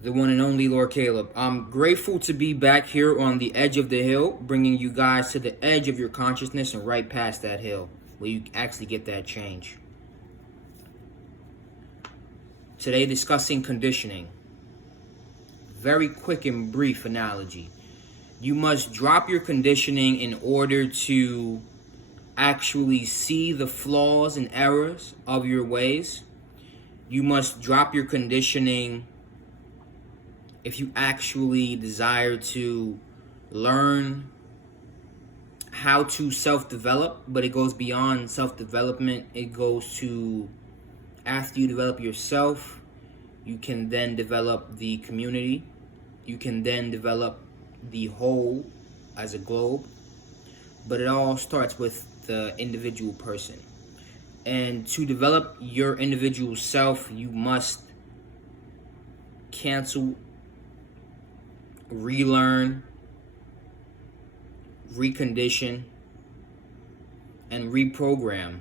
the one and only Lord Caleb. I'm grateful to be back here on the edge of the hill, bringing you guys to the edge of your consciousness and right past that hill, where you actually get that change. Today, discussing conditioning. Very quick and brief analogy. You must drop your conditioning in order to actually see the flaws and errors of your ways. You must drop your conditioning if you actually desire to learn how to self-develop, but it goes beyond self-development. It goes to, after you develop yourself, you can then develop the community. You can then develop the whole as a globe. But it all starts with the individual person. And to develop your individual self, you must cancel, relearn, recondition, and reprogram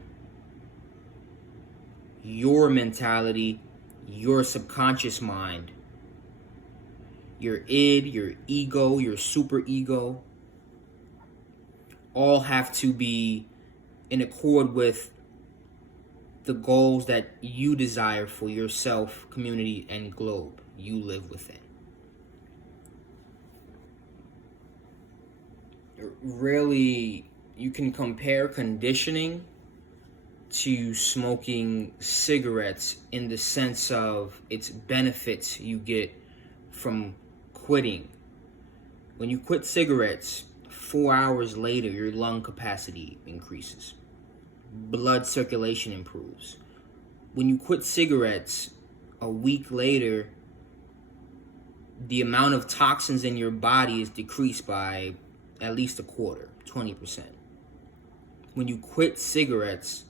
your mentality, your subconscious mind, your id, your ego, your super ego, all have to be in accord with the goals that you desire for yourself, community, and globe you live within. Really, you can compare conditioning to smoking cigarettes in the sense of its benefits you get from quitting. When you quit cigarettes, 4 hours later, your lung capacity increases. Blood circulation improves. When you quit cigarettes, a week later, the amount of toxins in your body is decreased by at least a quarter, 20%. When you quit cigarettes,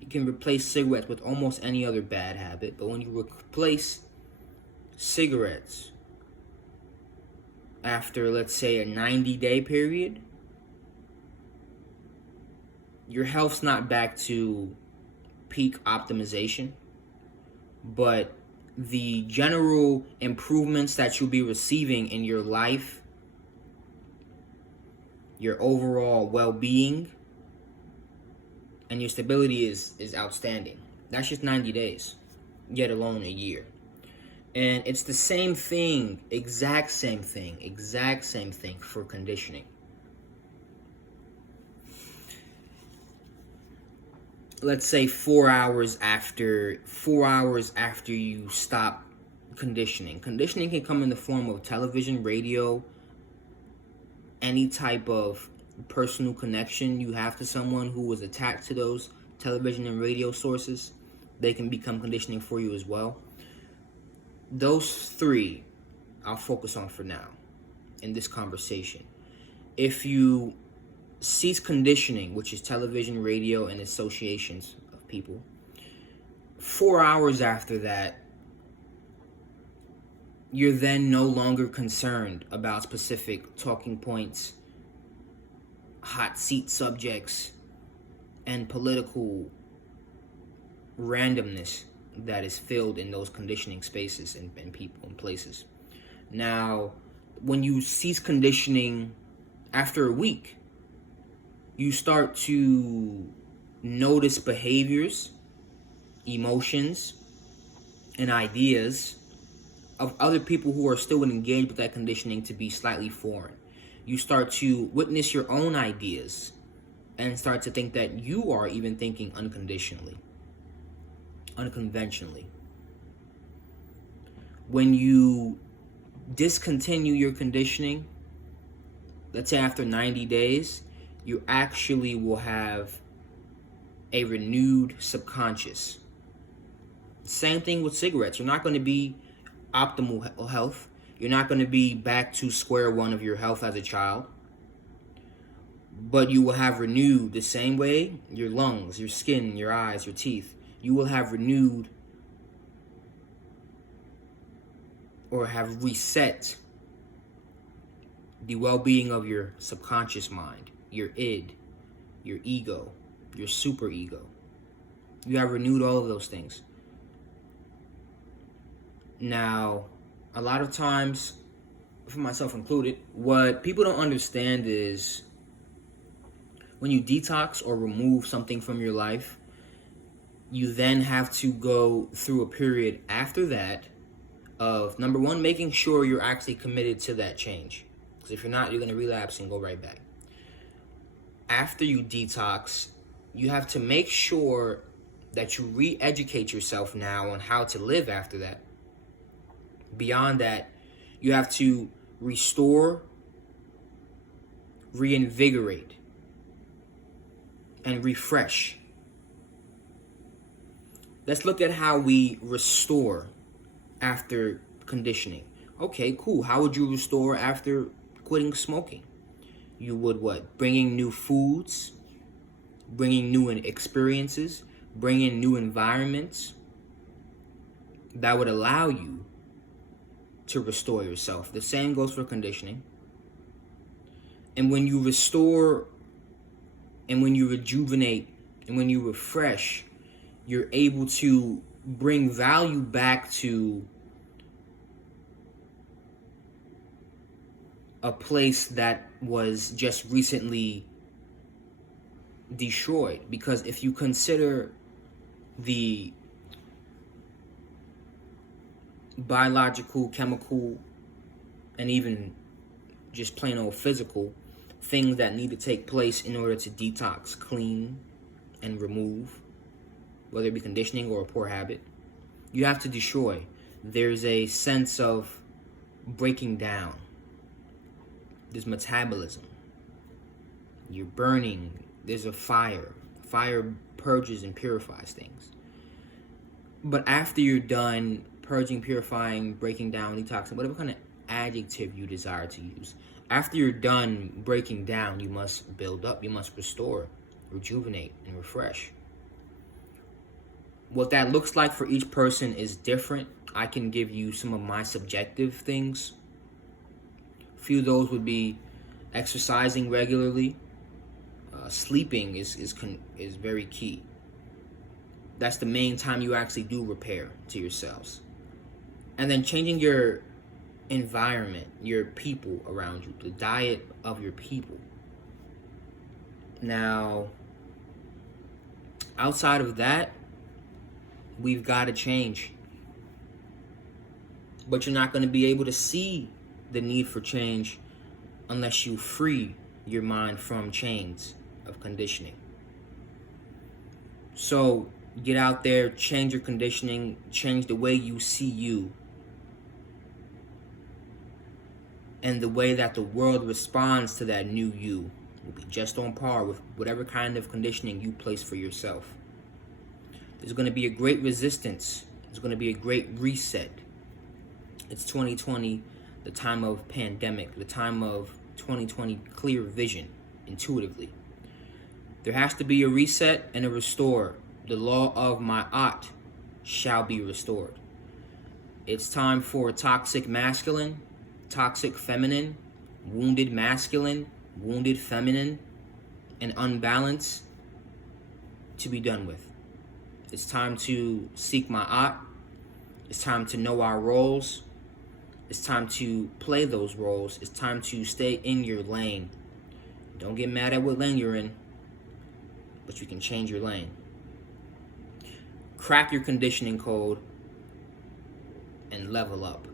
you can replace cigarettes with almost any other bad habit, but when you replace cigarettes after, let's say, a 90-day period, your health's not back to peak optimization, but the general improvements that you'll be receiving in your life, your overall well-being, and your stability is outstanding. That's just 90 days, yet alone a year. And it's the same thing, exact same thing for conditioning. Let's say 4 hours after you stop conditioning. Conditioning can come in the form of television, radio, any type of personal connection you have to someone who was attached to those television and radio sources. They can become conditioning for you as well. Those three I'll focus on for now in this conversation. If you cease conditioning, which is television, radio, and associations of people, 4 hours after that, you're then no longer concerned about specific talking points, hot seat subjects, and political randomness that is filled in those conditioning spaces and people and places. Now, when you cease conditioning after a week, you start to notice behaviors, emotions, and ideas of other people who are still engaged with that conditioning to be slightly foreign. You start to witness your own ideas and start to think that you are even thinking unconditionally, unconventionally. When you discontinue your conditioning, let's say after 90 days, you actually will have a renewed subconscious. Same thing with cigarettes. You're not going to be optimal health. You're not going to be back to square one of your health as a child. But you will have renewed the same way your lungs, your skin, your eyes, your teeth. You will have renewed or have reset the well-being of your subconscious mind, your id, your ego, your super ego. You have renewed all of those things. Now, a lot of times, for myself included, what people don't understand is when you detox or remove something from your life, you then have to go through a period after that of, number one, making sure you're actually committed to that change. Because if you're not, you're going to relapse and go right back. After you detox, you have to make sure that you re-educate yourself now on how to live after that. Beyond that, you have to restore, reinvigorate, and refresh. Let's look at how we restore after conditioning. Okay, cool. How would you restore after quitting smoking? You would what? Bringing new foods, bringing new experiences, bringing new environments that would allow you to restore yourself. The same goes for conditioning. And when you restore, and when you rejuvenate, and when you refresh, you're able to bring value back to a place that was just recently destroyed. Because if you consider the biological, chemical, and even just plain old physical things that need to take place in order to detox, clean, and remove, whether it be conditioning or a poor habit, you have to destroy. There's a sense of breaking down. There's metabolism. You're burning. There's a fire. Fire purges and purifies things. But after you're done purging, purifying, breaking down, detoxing, whatever kind of adjective you desire to use, after you're done breaking down, you must build up, you must restore, rejuvenate, and refresh. What that looks like for each person is different. I can give you some of my subjective things. A few of those would be exercising regularly. Sleeping is very key. That's the main time you actually do repair to yourselves. And then changing your environment, your people around you, the diet of your people. Now, outside of that, we've got to change. But you're not going to be able to see the need for change unless you free your mind from chains of conditioning. So get out there, change your conditioning, change the way you see you, and the way that the world responds to that new you will be just on par with whatever kind of conditioning you place for yourself. There's going to be a great resistance. There's going to be a great reset. It's 2020, the time of pandemic, the time of 2020 clear vision, intuitively. There has to be a reset and a restore. The law of Ma'at shall be restored. It's time for toxic masculine, toxic feminine, wounded masculine, wounded feminine, and unbalance to be done with. It's time to seek Ma'at. It's time to know our roles. It's time to play those roles. It's time to stay in your lane. Don't get mad at what lane you're in, but you can change your lane. Crack your conditioning code and level up.